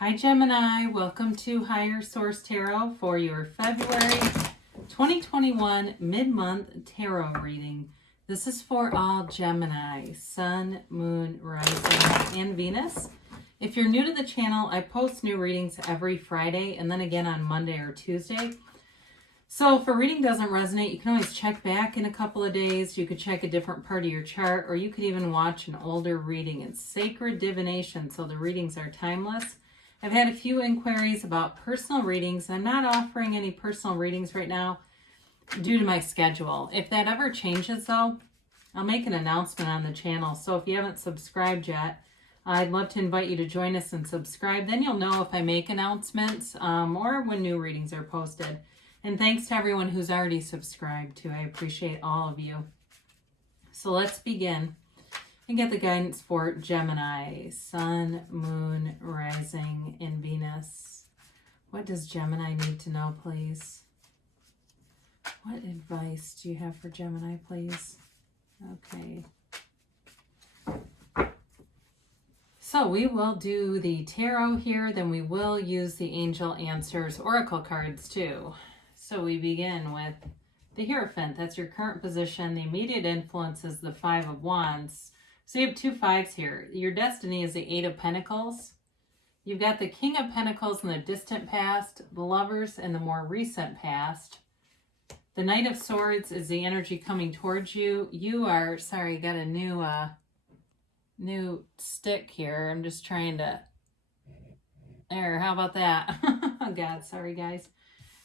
Hi Gemini, welcome to Higher Source Tarot for your February 2021 mid-month tarot reading. This is for all Gemini, Sun, Moon, Rising, and Venus. If you're new to the channel, I post new readings every Friday and then again on Monday or Tuesday. So if a reading doesn't resonate, you can always check back in a couple of days. You could check a different part of your chart, or you could even watch an older reading. It's sacred divination, so the readings are timeless. I've had a few inquiries about personal readings. I'm not offering any personal readings right now due to my schedule. If that ever changes though, I'll make an announcement on the channel. So if you haven't subscribed yet, I'd love to invite you to join us and subscribe. Then you'll know if I make announcements or when new readings are posted. And thanks to everyone who's already subscribed too. I appreciate all of you. So let's begin and get the guidance for Gemini, Sun, Moon, Rising, and Venus. What does Gemini need to know, please? What advice do you have for Gemini, please? Okay. So we will do the tarot here, then we will use the Angel Answers Oracle cards too. So we begin with the Hierophant. That's your current position. The immediate influence is the Five of Wands. So you have two fives here. Your destiny is the Eight of Pentacles. You've got the King of Pentacles in the distant past, the Lovers in the more recent past. The Knight of Swords is the energy coming towards you. You are, sorry, got a new stick here. I'm just trying to, there, how about that? Oh God, sorry guys.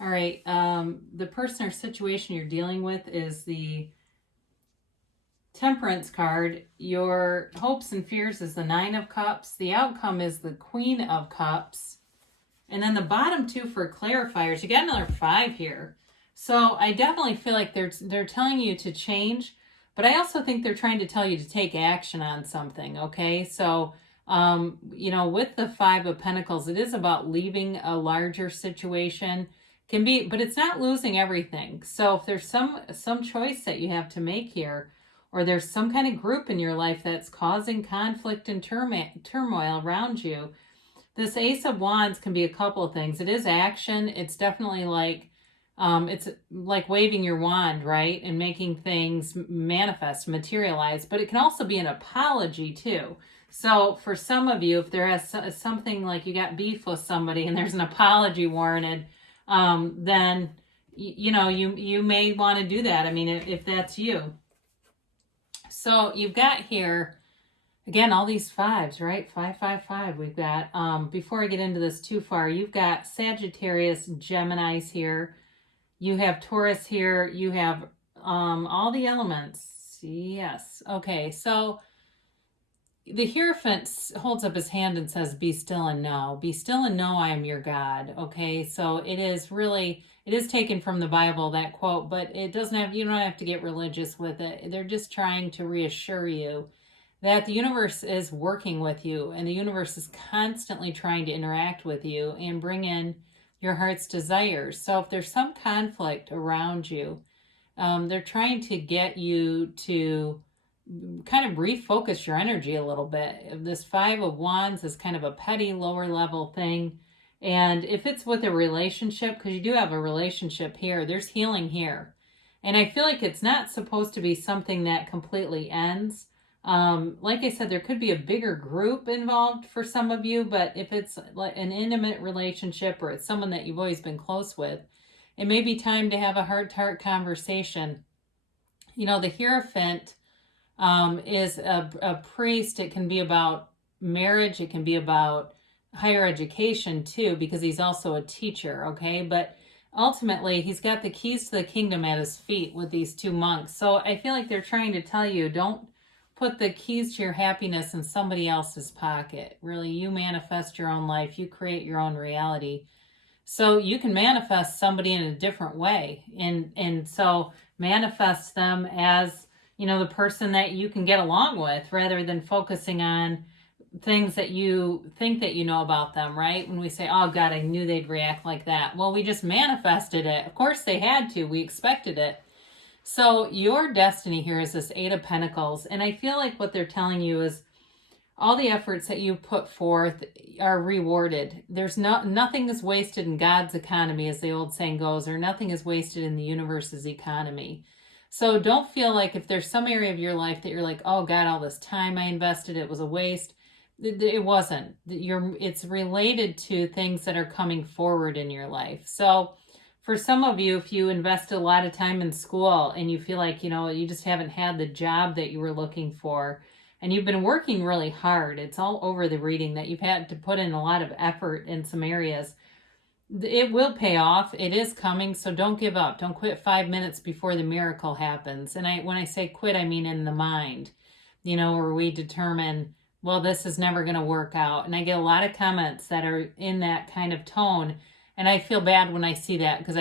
All right, the person or situation you're dealing with is the Temperance card. Your hopes and fears is the Nine of Cups. The outcome is the Queen of Cups. And then the bottom two for clarifiers, you got another five here. So I definitely feel like they're telling you to change, but I also think they're trying to tell you to take action on something, okay? So, you know, with the Five of Pentacles, it is about leaving a larger situation. Can be, but it's not losing everything. So if there's some choice that you have to make here, or there's some kind of group in your life that's causing conflict and turmoil around you, this Ace of Wands can be a couple of things. It is action. It's definitely like, it's like waving your wand, right? And making things manifest, materialize. But it can also be an apology too. So for some of you, if there is something like you got beef with somebody and there's an apology warranted, then, you know, you may want to do that. I mean, if that's you. So you've got here, again, all these fives, right? 5, 5, 5. We've got, before I get into this too far, you've got Sagittarius, Geminis here. You have Taurus here. You have all the elements. Yes. Okay, so the Hierophant holds up his hand and says, be still and know. Be still and know I am your God. Okay, so it is really, it is taken from the Bible, that quote, but it doesn't have, you don't have to get religious with it. They're just trying to reassure you that the universe is working with you, and the universe is constantly trying to interact with you and bring in your heart's desires. So if there's some conflict around you, they're trying to get you to kind of refocus your energy a little bit. This Five of Wands is kind of a petty, lower level thing. And if it's with a relationship, because you do have a relationship here, there's healing here. And I feel like it's not supposed to be something that completely ends. Like I said, there could be a bigger group involved for some of you, but if it's like an intimate relationship or it's someone that you've always been close with, it may be time to have a heart-to-heart conversation. You know, the Hierophant is a priest. It can be about marriage. It can be about higher education too, because he's also a teacher, okay? But ultimately, he's got the keys to the kingdom at his feet with these two monks. So I feel like they're trying to tell you, don't put the keys to your happiness in somebody else's pocket. Really, you manifest your own life. You create your own reality. So you can manifest somebody in a different way. And so manifest them as, you know, the person that you can get along with, rather than focusing on things that you think that you know about them, right? When we say, oh God, I knew they'd react like that. Well, we just manifested it. Of course they had to. We expected it. So your destiny here is this Eight of Pentacles. And I feel like what they're telling you is all the efforts that you put forth are rewarded. There's nothing is wasted in God's economy, as the old saying goes, or nothing is wasted in the universe's economy. So don't feel like if there's some area of your life that you're like, oh God, all this time I invested, it was a waste. It wasn't. It's related to things that are coming forward in your life. So for some of you, if you invest a lot of time in school and you feel like, you just haven't had the job that you were looking for, and you've been working really hard, it's all over the reading that you've had to put in a lot of effort in some areas, it will pay off. It is coming, so don't give up. Don't quit 5 minutes before the miracle happens. And when I say quit, I mean in the mind, where we determine, well, this is never going to work out. And I get a lot of comments that are in that kind of tone, and I feel bad when I see that, because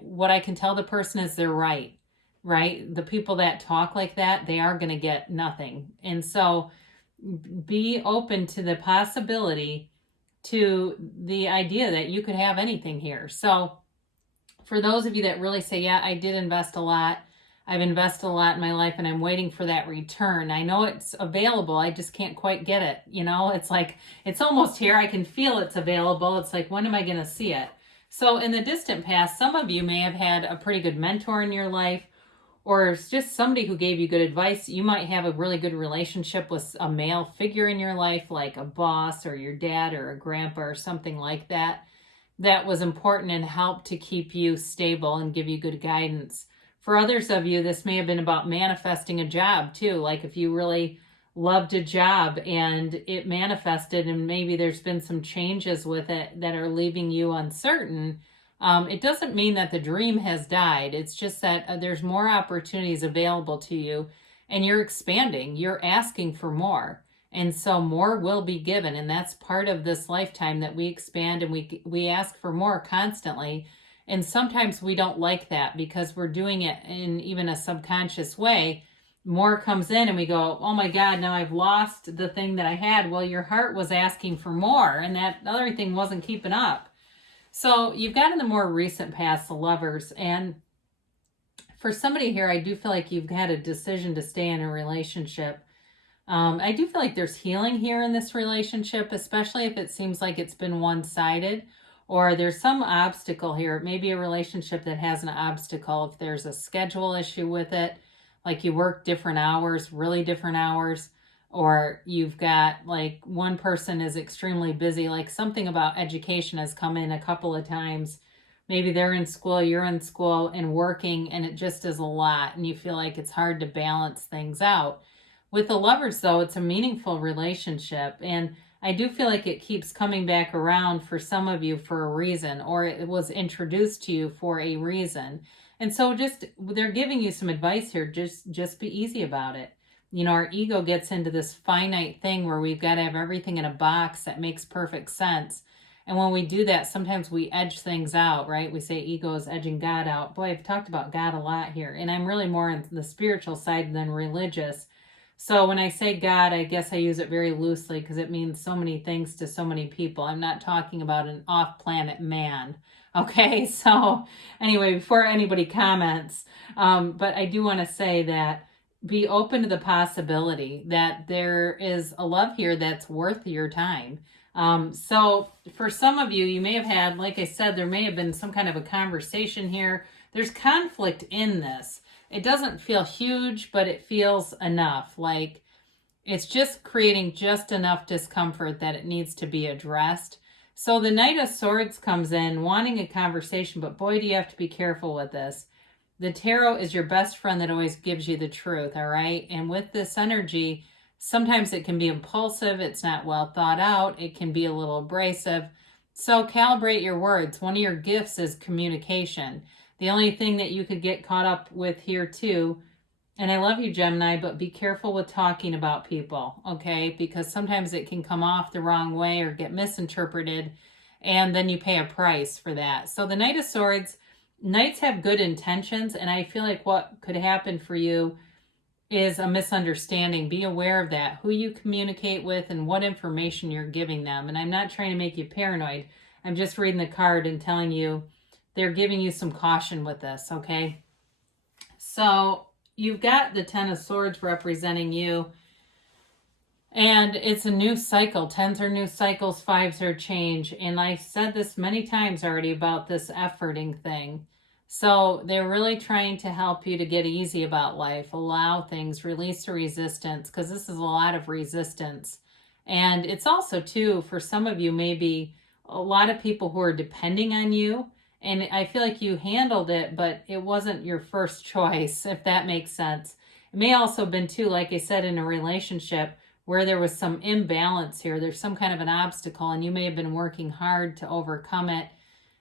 what I can tell the person is they're right. The people that talk like that, they are going to get nothing. And so be open to the possibility, to the idea that you could have anything here. So for those of you that really say, yeah, I did invest a lot, I've invested a lot in my life and I'm waiting for that return. I know it's available, I just can't quite get it. It's like, it's almost here. I can feel it's available. It's like, when am I going to see it? So in the distant past, some of you may have had a pretty good mentor in your life, or it's just somebody who gave you good advice. You might have a really good relationship with a male figure in your life, like a boss or your dad or a grandpa or something like that, that was important and helped to keep you stable and give you good guidance. For others of you, this may have been about manifesting a job too. Like if you really loved a job and it manifested, and maybe there's been some changes with it that are leaving you uncertain, it doesn't mean that the dream has died. It's just that there's more opportunities available to you and you're expanding. You're asking for more. And so more will be given. And that's part of this lifetime, that we expand and we ask for more constantly. And sometimes we don't like that because we're doing it in even a subconscious way. More comes in and we go, oh my God, now I've lost the thing that I had. Well, your heart was asking for more and that other thing wasn't keeping up. So you've got in the more recent past, the Lovers. And for somebody here, I do feel like you've had a decision to stay in a relationship. I do feel like there's healing here in this relationship, especially if it seems like it's been one-sided, or there's some obstacle here. It may be a relationship that has an obstacle. If there's a schedule issue with it, like you work different hours, really different hours, or you've got like one person is extremely busy, like something about education has come in a couple of times. Maybe they're in school, you're in school and working, and it just is a lot, and you feel like it's hard to balance things out. With the Lovers, though, it's a meaningful relationship, and I do feel like it keeps coming back around for some of you for a reason, or it was introduced to you for a reason. And so they're giving you some advice here. Just be easy about it. Our ego gets into this finite thing where we've got to have everything in a box that makes perfect sense. And when we do that, sometimes we edge things out, right? We say ego is edging God out. Boy, I've talked about God a lot here, and I'm really more on the spiritual side than religious. So when I say God, I guess I use it very loosely because it means so many things to so many people. I'm not talking about an off-planet man. Okay, so anyway, before anybody comments, but I do want to say that be open to the possibility that there is a love here that's worth your time. So for some of you, you may have had, like I said, there may have been some kind of a conversation here. There's conflict in this. It doesn't feel huge, but it feels enough. Like it's just creating just enough discomfort that it needs to be addressed. So the Knight of Swords comes in wanting a conversation, but boy, do you have to be careful with this. The tarot is your best friend that always gives you the truth, all right? And with this energy, sometimes it can be impulsive. It's not well thought out. It can be a little abrasive. So calibrate your words. One of your gifts is communication. The only thing that you could get caught up with here too, and I love you, Gemini, but be careful with talking about people, okay? Because sometimes it can come off the wrong way or get misinterpreted, and then you pay a price for that. So the Knight of Swords, Knights have good intentions, and I feel like what could happen for you is a misunderstanding. Be aware of that, who you communicate with and what information you're giving them. And I'm not trying to make you paranoid. I'm just reading the card and telling you they're giving you some caution with this, okay? So you've got the Ten of Swords representing you. And it's a new cycle. 10s are new cycles, 5s are change. And I've said this many times already about this efforting thing. So they're really trying to help you to get easy about life, allow things, release the resistance, because this is a lot of resistance. And it's also, too, for some of you, maybe a lot of people who are depending on you. And I feel like you handled it, but it wasn't your first choice, if that makes sense. It may also have been, too, like I said, in a relationship where there was some imbalance here. There's some kind of an obstacle, and you may have been working hard to overcome it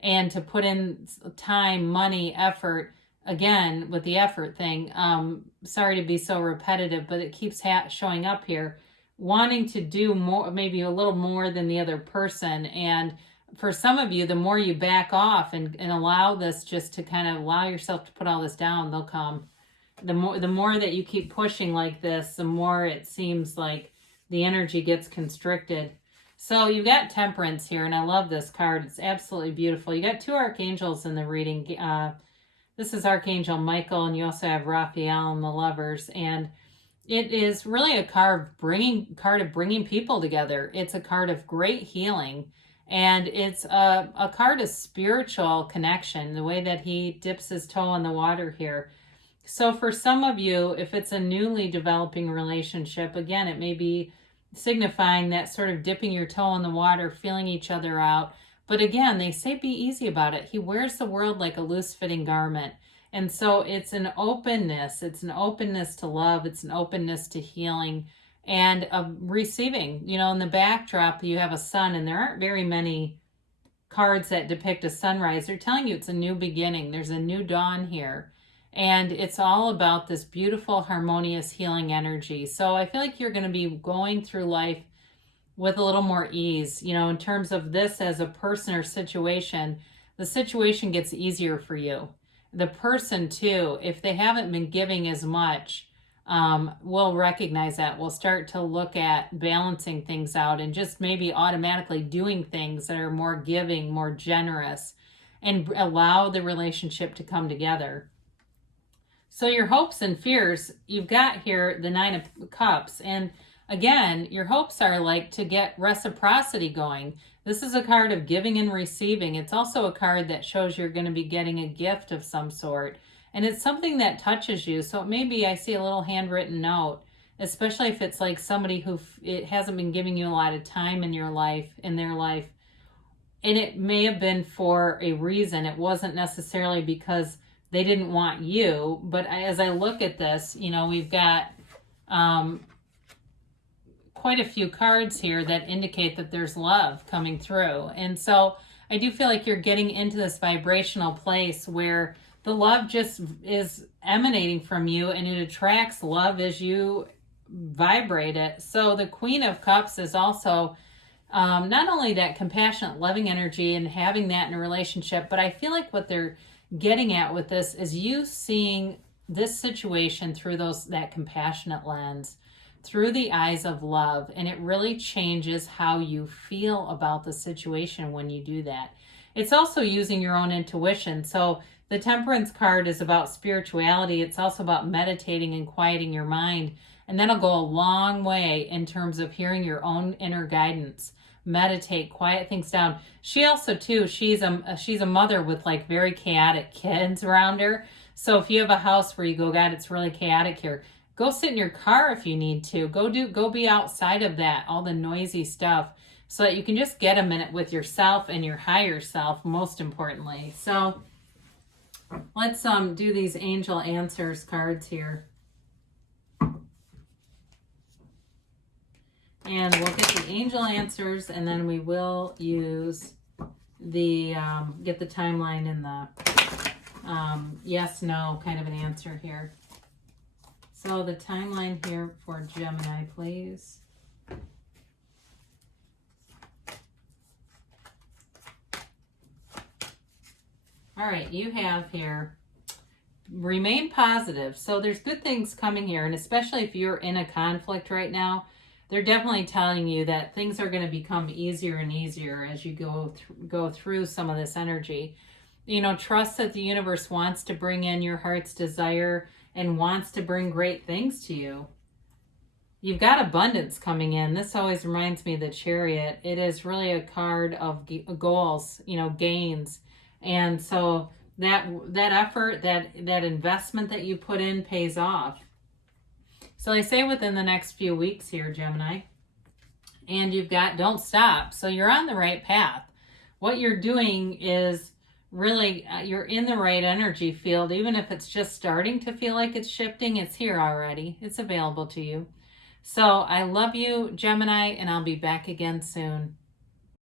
and to put in time, money, effort. Again, with the effort thing, sorry to be so repetitive, but it keeps showing up here. Wanting to do more, maybe a little more than the other person. And for some of you, the more you back off and allow this, just to kind of allow yourself to put all this down, they'll come. The more that you keep pushing like this, the more it seems like the energy gets constricted. So you've got Temperance here, and I love this card. It's absolutely beautiful. You got 2 archangels in the reading. This is Archangel Michael, and you also have Raphael and the Lovers. And it is really a card of bringing people together. It's a card of great healing, and it's a card of spiritual connection. The way that he dips his toe in the water here. So for some of you, if it's a newly developing relationship, again, it may be signifying that sort of dipping your toe in the water, feeling each other out. But again, they say be easy about it. He wears the world like a loose-fitting garment. And so it's an openness. It's an openness to love. It's an openness to healing and receiving. You know, in the backdrop, you have a sun, and there aren't very many cards that depict a sunrise. They're telling you it's a new beginning. There's a new dawn here. And it's all about this beautiful, harmonious, healing energy. So I feel like you're going to be going through life with a little more ease. You know, in terms of this as a person or situation, the situation gets easier for you. The person, too, if they haven't been giving as much, will recognize that. We'll start to look at balancing things out and just maybe automatically doing things that are more giving, more generous, and allow the relationship to come together. So your hopes and fears, you've got here the 9 of Cups. And again, your hopes are like to get reciprocity going. This is a card of giving and receiving. It's also a card that shows you're going to be getting a gift of some sort. And it's something that touches you. So maybe I see a little handwritten note, especially if it's like somebody who it hasn't been giving you a lot of time in their life. And it may have been for a reason. It wasn't necessarily because they didn't want you. But as I look at this, you know, we've got quite a few cards here that indicate that there's love coming through. And so I do feel like you're getting into this vibrational place where the love just is emanating from you, and it attracts love as you vibrate it. So the Queen of Cups is also not only that compassionate, loving energy and having that in a relationship, but I feel like what they're getting at with this is you seeing this situation through that compassionate lens, through the eyes of love, and it really changes how you feel about the situation when you do that. It's also using your own intuition. So the Temperance card is about spirituality. It's also about meditating and quieting your mind, and that'll go a long way in terms of hearing your own inner guidance. Meditate, quiet things down. She also, too, she's a mother with like very chaotic kids around her. So if you have a house where you go, God, it's really chaotic here, go sit in your car if you need to. Go be outside of that, all the noisy stuff, so that you can just get a minute with yourself and your higher self, most importantly. So let's do these angel answers cards here. And we'll get the angel answers, and then we will use the, get the timeline and the yes, no kind of an answer here. So the timeline here for Gemini, please. All right, you have here, remain positive. So there's good things coming here, and especially if you're in a conflict right now, they're definitely telling you that things are going to become easier and easier as you go through some of this energy. You know, trust that the universe wants to bring in your heart's desire and wants to bring great things to you. You've got abundance coming in. This always reminds me of the Chariot. It is really a card of goals, you know, gains. And so that effort, that investment that you put in pays off. So they say within the next few weeks here, Gemini. And you've got don't stop. So you're on the right path. What you're doing is really, you're in the right energy field. Even if it's just starting to feel like it's shifting, it's here already. It's available to you. So I love you, Gemini, and I'll be back again soon.